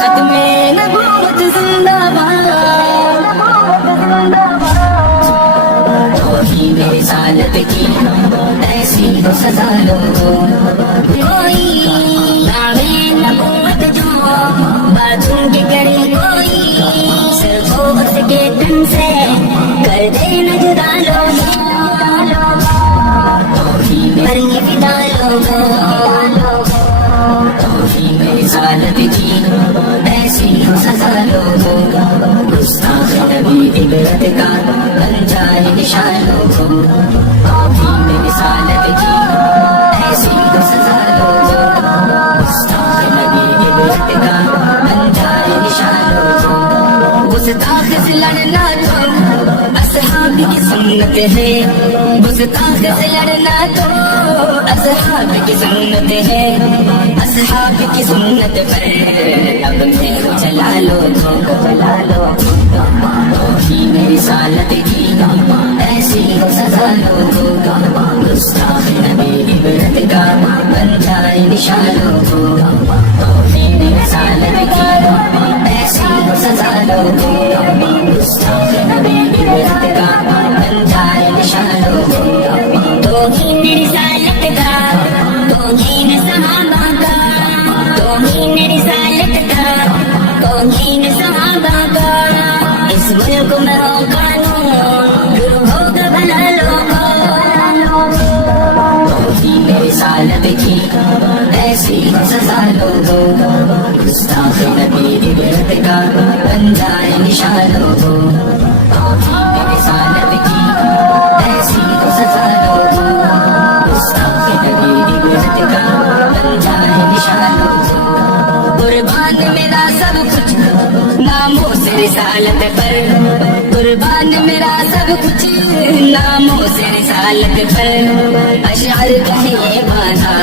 میں نبوت زندہ باد توحید رسالت کی ایسی ہو سزا لو کوئی دعوے نبوت جو باتوں کے کرے کوئی صرف اس کے تن سے کر دے نہ جدا لوگ توحید پر یہ فدا لوگ توحید رسالت کی ایسی ہو سزا لوگو گستاخ نبی عبرت کا بن جائے نشان لوگو توحید رسالت کی ایسی ہو سزا لوگو گستاخ نبی عبرت کا بن جائے نشان لوگو گستاخ سے لڑنا تو اصحاب کی سنت ہے گستاخ سے لڑنا تو اصحاب کی سنت ہے اصحاب کی سنت پر اپنے کو چلا لو توحید رسالت کی ایسی ہو سزا لو گستاخ نبی عبرت کا بن جائے نشان لو توحید رسالت کی ایسی ہو سزا لو گستاخ نبی عبرت کا بن جائے نشان لو توحید رسالت کا توحید صحابہ کا توہین رسالت کا توہین صحابہ کا اس ملک میں ہو قانون گروہوں کا بنا لو توہین رسالت کی ایسی ہو سزا لو گستاخ نبی عبرت کا بن جائے نشان لو توہین رسالت کی ایسی ہو سزا لو گستاخ نبی عبرت کا بن جائے نشان لو قربان میرا سب کچھ ناموں سے رسالت پر قربان میرا سب کچھ ناموں سے رسالت پر اشعار کہیں یہ بانا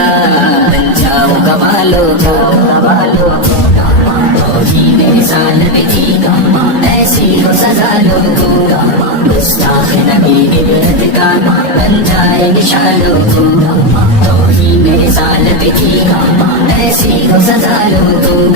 بن جاؤ گوالو توحید رسالت کی ایسی ہو سزا لو گستاخ نبی عبرت کا بن جائے نشان لو توحید رسالت کی ایسی ہو سزا لو